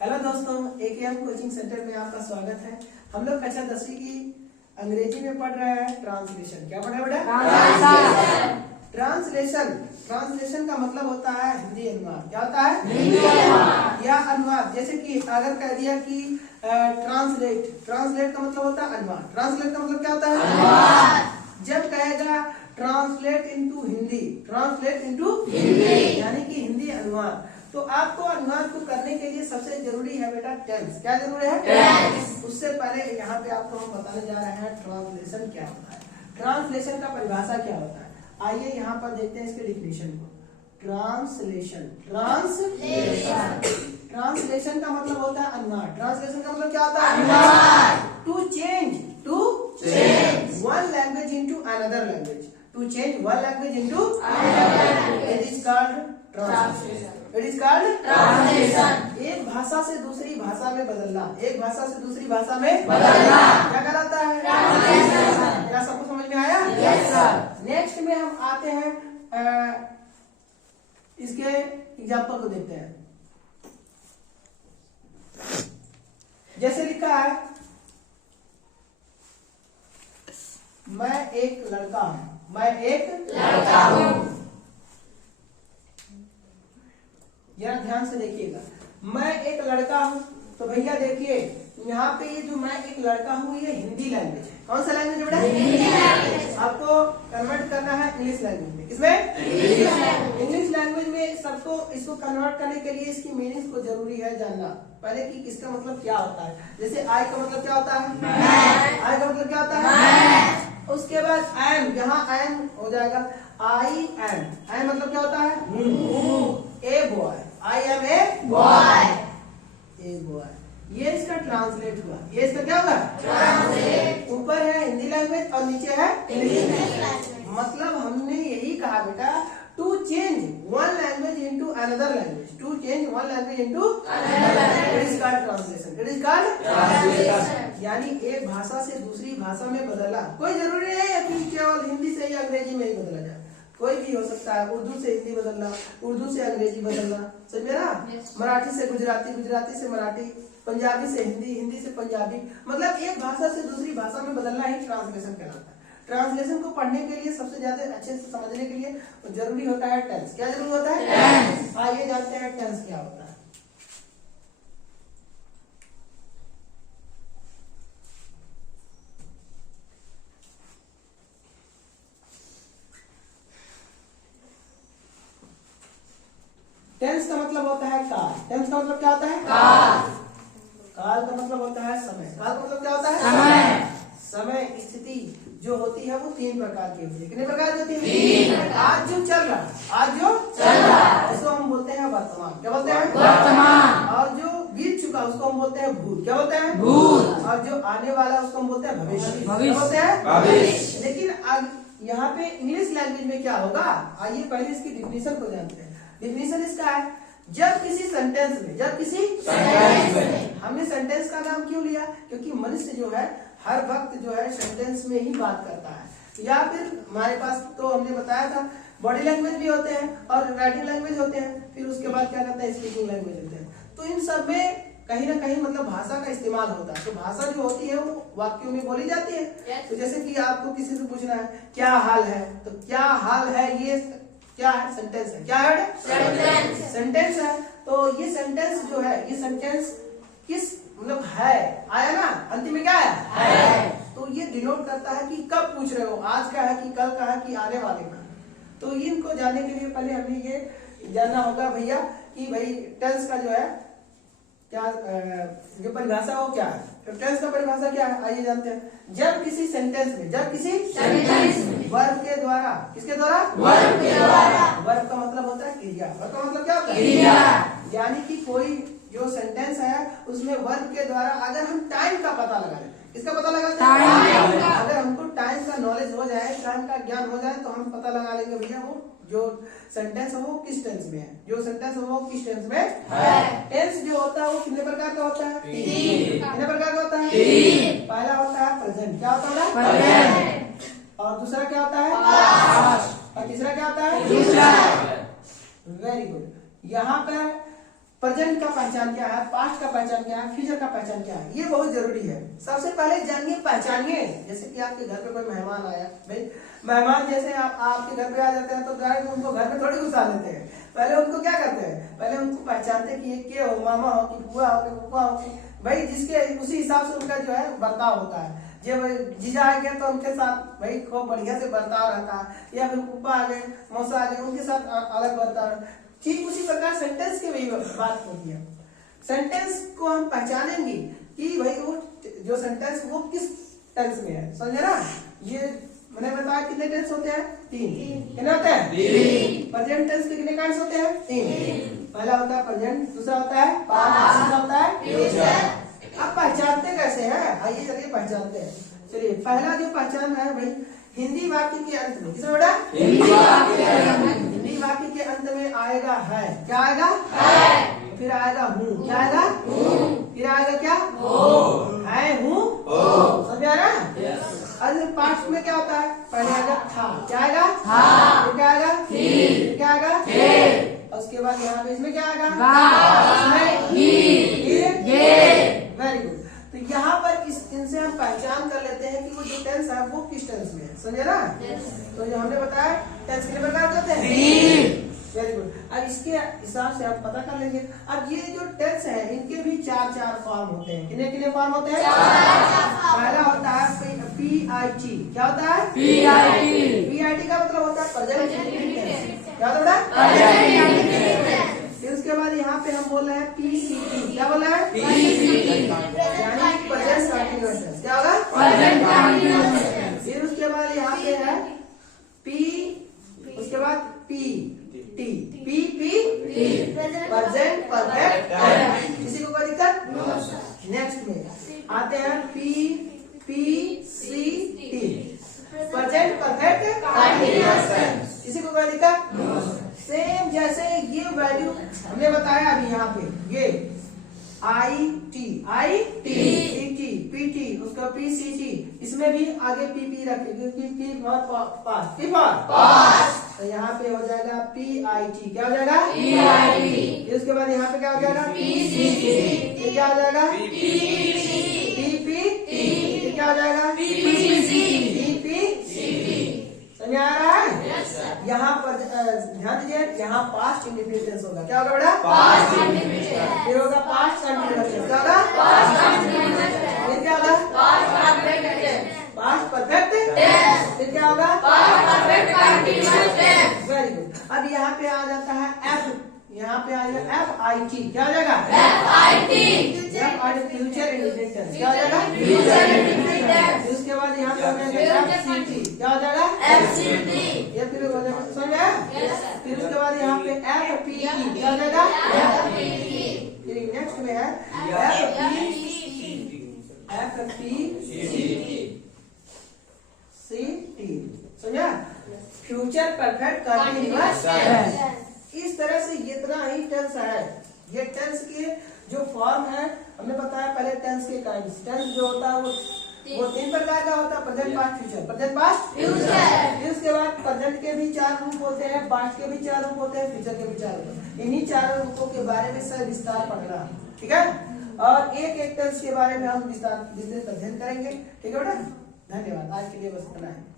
Hello दोस्तों, AKM coaching centre में आपका स्वागत है। हम लोग कक्षा 10वीं की अंग्रेजी में पढ़ रहे हैं ट्रांसलेशन। क्या पढ़ रहे हैं? ट्रांसलेशन। ट्रांसलेशन का मतलब होता है हिंदी अनुवाद। क्या होता है? हिंदी अनुवाद या अनुवाद। जैसे कि अगर कह दिया कि ट्रांसलेट, ट्रांसलेट का मतलब होता है अनुवाद। ट्रांसलेट का मतलब क्या होता है? अनुवाद। जब कहेगा translate into Hindi, translate into Hindi यानी कि हिंदी अनुवाद। तो आपको अनुवाद को करने के लिए सबसे जरूरी है बेटा टेंस। क्या जरूरी है? टेंस। उससे पहले यहाँ पे आपको हम बताने जा रहे हैं ट्रांसलेशन क्या होता है, ट्रांसलेशन का परिभाषा क्या होता है। आइए यहाँ पर देखते हैं इसके डिफिनेशन को। ट्रांसलेशन, ट्रांसलेशन, ट्रांसलेशन का मतलब होता है अनुवाद। ट्रांसलेशन का मतलब क्या होता है? अनुवाद। To change, to change one language into another language. To change one language into another language. It is called translation. It is called translation. एक भाषा से दूसरी भाषा में बदलना, एक भाषा से दूसरी भाषा में बदलना क्या कहलाता है? ट्रांसलेशन। क्या सबको समझ में आया? Yes sir. नेक्स्ट में हम आते हैं इसके एग्जाम्पल को देखते हैं। जैसे लिखा है, मैं एक लड़का हूं। मैं एक लड़का हूं। जरा ध्यान से देखिएगा, मैं एक लड़का हूं। तो भैया देखिए यहाँ पे ये जो मैं एक लड़का हूं ये हिंदी लैंग्वेज है। कौन सा लैंग्वेज है बेटा? हिंदी लैंग्वेज। आपको कन्वर्ट करना है इंग्लिश लैंग्वेज में। किसमें? इंग्लिश लैंग्वेज में। सबको इसको कन्वर्ट करने के लिए इसकी मीनिंग्स को जरूरी है जानना पहले कि इसका मतलब क्या होता है। जैसे आई का मतलब क्या होता है? आई का मतलब क्या होता है? उसके बाद एम, यहाँ एम हो जाएगा आई एम। एम मतलब क्या होता है? A boy. I am a boy, a boy. ये इसका ट्रांसलेट हुआ। ये इसका क्या होगा? ट्रांसलेट। ऊपर है हिंदी लैंग्वेज और नीचे है इंग्लिश लैंग्वेज। मतलब हमने यही कहा बेटा, to change one language into another language. To change one language into another language. It is called translation. It is called translation. यानी एक भाषा से दूसरी भाषा में बदलना। कोई जरूरी नहीं है कि केवल हिंदी से या अंग्रेजी में ही बदला जाए, कोई भी हो सकता है। उर्दू से हिंदी बदलना, उर्दू से अंग्रेजी बदलना, समझे ना? मराठी से गुजराती, गुजराती से मराठी, पंजाबी से हिंदी, हिंदी से पंजाबी। मतलब एक भाषा से दूसरी भाषा में बदलना ही ट्रांसलेशन कहलाता है। ट्रांसलेशन को पढ़ने के लिए सबसे ज्यादा अच्छे से समझने के लिए जरूरी होता है टेंस। क्या जरूरी होता है? टेंस। आइए जानते हैं टेंस क्या होता है। टेंस का मतलब होता है काल। टेंस का मतलब क्या होता है? काल। काल का मतलब होता है समय। काल का मतलब क्या होता है? समय। समय स्थिति जो होती है वो तीन प्रकार की होती है। कितने प्रकार की होती है? तीन। आज जो चल रहा है, आज जो चल रहा है उसको हम बोलते हैं वर्तमान। क्या बोलते हैं? वर्तमान। और जो बीत चुका उसको हम बोलते हैं भूत। क्या बोलते हैं? भूत। और जो आने वाला उसको हम बोलते हैं भविष्य। क्या बोलते हैं? भविष्य। लेकिन यहाँ पे इंग्लिश लैंग्वेज में क्या होगा, आइए पहले इसकी डिफिनेशन को जानते हैं। डिफिनेशन इसका है, जब किसी सेंटेंस में, जब किसी सेंटेंस में, हमने सेंटेंस का नाम क्यों लिया? क्योंकि मनुष्य जो है हर वक्त जो है सेंटेंस में ही बात करता है। या फिर हमारे पास तो हमने बताया था बॉडी लैंग्वेज भी होते हैं और राइटिंग लैंग्वेज होते हैं, फिर उसके बाद क्या करते हैं? स्पीकिंग लैंग्वेज होते हैं। तो इन सब में कहीं ना कहीं मतलब भाषा का इस्तेमाल होता है। तो भाषा जो होती है वो वाक्यों में बोली जाती है। तो जैसे कि आपको किसी से पूछना है क्या हाल है, तो क्या हाल है ये क्या है? सेंटेंस है। क्या है? सेंटेंस। सेंटेंस है। तो ये सेंटेंस जो है, ये सेंटेंस किस मतलब है, आया ना अंतिम में क्या है? तो ये डिनोट करता है कि कब पूछ रहे हो, आज का है कि कल का है कि आने वाले का। तो इनको जानने के लिए पहले हमें ये जानना होगा भैया कि भाई टेंस का जो है क्या जो परिभाषा हो क्या है। तो टेंस का परिभाषा क्या है आइए जानते हैं। जब किसी सेंटेंस में, जब किसी सेंटेंस में वर्ब के द्वारा, किसके द्वारा? वर्ब के द्वारा। वर्ब का मतलब होता है क्रिया। वर्ब का मतलब क्या होता है? क्रिया। यानी कि कोई जो सेंटेंस है उसमें वर्ब के द्वारा अगर हम टाइम का पता लगा लेते हैं। किसका पता लगाते हैं? अगर हमको टाइम का नॉलेज हो जाए, टाइम का ज्ञान हो जाए तो हम पता लगा लेंगे भैया वो जो सेंटेंस है वो किस टेंस में है, जो सेंटेंस है वो किस टेंस में है। टेंस जो होता है वो कितने प्रकार का होता है? तीन। कितने प्रकार का होता है? तीन। पहला होता है प्रेजेंट। क्या होता है? प्रेजेंट। और दूसरा क्या होता है? पास्ट। और तीसरा क्या होता है? फ्यूचर। Very good. यहाँ पर प्रेजेंट का पहचान क्या है, पास्ट का पहचान क्या है, फ्यूचर का पहचान क्या है, ये बहुत जरूरी है। सबसे पहले जानिए, पहचानिए। जैसे कि आपके घर पे कोई मेहमान आया, भाई मेहमान जैसे आप आपके घर पे आ जाते हैं तो डायरेक्ट उनको घर में थोड़ी घुसा लेते हैं। पहले उनको क्या करते हैं, पहले उनको पहचानते कि ये क्या हो, मामा हो कि बुआ हो कि फूफा हो कि भाई, जिसके उसी हिसाब से उनका जो है बर्ताव होता है। जब जीजा आ गए तो उनके साथ भाई खूब बढ़िया से बर्ताव रहता है, या फिर फूफा आ गए, मौसा आ गए, उनके साथ अलग बर्ताव। ठीक उसी प्रकार सेंटेंस की भी बात होती है। सेंटेंस को हम पहचानेंगे कि भाई वो जो सेंटेंस वो किस टेंस में है, समझे ना। ये मैंने बताया कितने टेंस होते हैं, 3। कितने होते हैं, 3। प्रेजेंट टेंस के कितने काइंड्स होते हैं, 3। पहला होता है प्रेजेंट, दूसरा होता है पास्ट, तीसरा होता है फ्यूचर। अब पहचानते कैसे हैं, आइए चलिए पहचानते हैं। चलिए पहला जो पहचान है भाई, हिंदी वाक्य के अंत में, किसमें बेटा, हिंदी वाक्य के अंत में आएगा है, क्या आएगा, है। फिर आएगा हूँ, क्या आएगा, हूँ। फिर आएगा क्या, हो, है, हूँ, हो। समझ आ रहा है। अगर पास्ट में क्या होता है, पहले आएगा था, क्या आएगा, था। फिर क्या आएगा, थी। फिर क्या आएगा, थे। उसके बाद यहाँ पे इसमें क्या आएगा, वेरी गुड। तो यहाँ पर इनसे हम पहचान कर लेते हैं कि वो जो टेंस है वो किस टेंस में है, समझे ना। तो जो हमने बताया टेंस कितने प्रकार होते हैं, 3। Very good. अब इसके हिसाब से आप पता कर लेंगे। अब ये जो टेंस है इनके भी 4 फॉर्म होते हैं। कितने कितने फॉर्म होते हैं, 4। पहला होता है PIT, क्या होता है, PIT का मतलब होता है प्रेजेंट टेंस, क्या होता है। फिर उसके बाद यहाँ पे हम बोल रहे हैं PCT, क्या बोल रहे हैं, यानी प्रेजेंट कंटीन्यूअस टेंस, क्या होगा, प्रेजेंट कंटीन्यूअस टेंस। फिर उसके बाद यहाँ पे है P, उसके बाद PT, प्रेजेंट परफेक्ट टेंस। किसी को कोई दिक्कत, नेक्स्ट में आते हैं PCT, present perfect continuous tense. किसी को कोई दिक्कत। सेम जैसे ये वैल्यू हमने बताया अभी यहाँ पे, ये IT, PT, उसका PCT, इसमें भी आगे PP रखे क्योंकि P फॉर पास्ट। तो यहाँ पे हो जाएगा PIT, क्या हो जाएगा, PIT। उसके बाद यहाँ पे क्या हो जाएगा, PCT, ये क्या हो जाएगा, PPT, ये क्या हो जाएगा, PPCT। समझ आ रहा है। यहाँ पर ध्यान दीजिए, यहाँ पास्ट इंडेफिनिट टेंस होगा, क्या होगा बेटा, पास्ट इंडेफिनिट। फिर होगा पास्ट कंटीन्यूअस टेंस, क्या होगा, पास्ट कंटीन्यूअस टेंस। फिर क्या होगा, past perfect tense, past perfect tense. फिर क्या होगा, past perfect continuous tense. Very good. अब यहाँ पे आ जाता है F, यहाँ पे आ जाएगा FIT, क्या हो जाएगा, FIT, फ्यूचर इंडेफिनिट टेंस, क्या हो जाएगा, फ्यूचर इंडेफिनिट टेंस। उसके बाद यहाँ पे FCT, क्या हो जाएगा, FCT, ये फिर हो जाएगा, समझ में। फिर उसके बाद यहाँ पे FPE, क्या हो जाएगा, FPE। फिर नेक्स्ट में है FPCT, समझा, फ्यूचर परफेक्ट कंटीन्यूअस टेंस। इस तरह से जितना ही टेंस है, ये टेंस के जो फॉर्म है हमने बताया पहले। टेंस के काइंड्स, टेंस जो होता है वो 3 प्रकार का होता है, present, past, future. Present, past, future. फिर उसके बाद प्रेजेंट के भी 4 रूप होते हैं, पास्ट के भी 4 रूप होते हैं, फ्यूचर के भी 4 रूप होते हैं। इन्हीं 4 रूपों के बारे में सर विस्तार पढ़ना, ठीक है। और एक टेंस के बारे में हम विस्तार अध्ययन करेंगे, ठीक है बेटा। धन्यवाद, आज के लिए बस इतना है।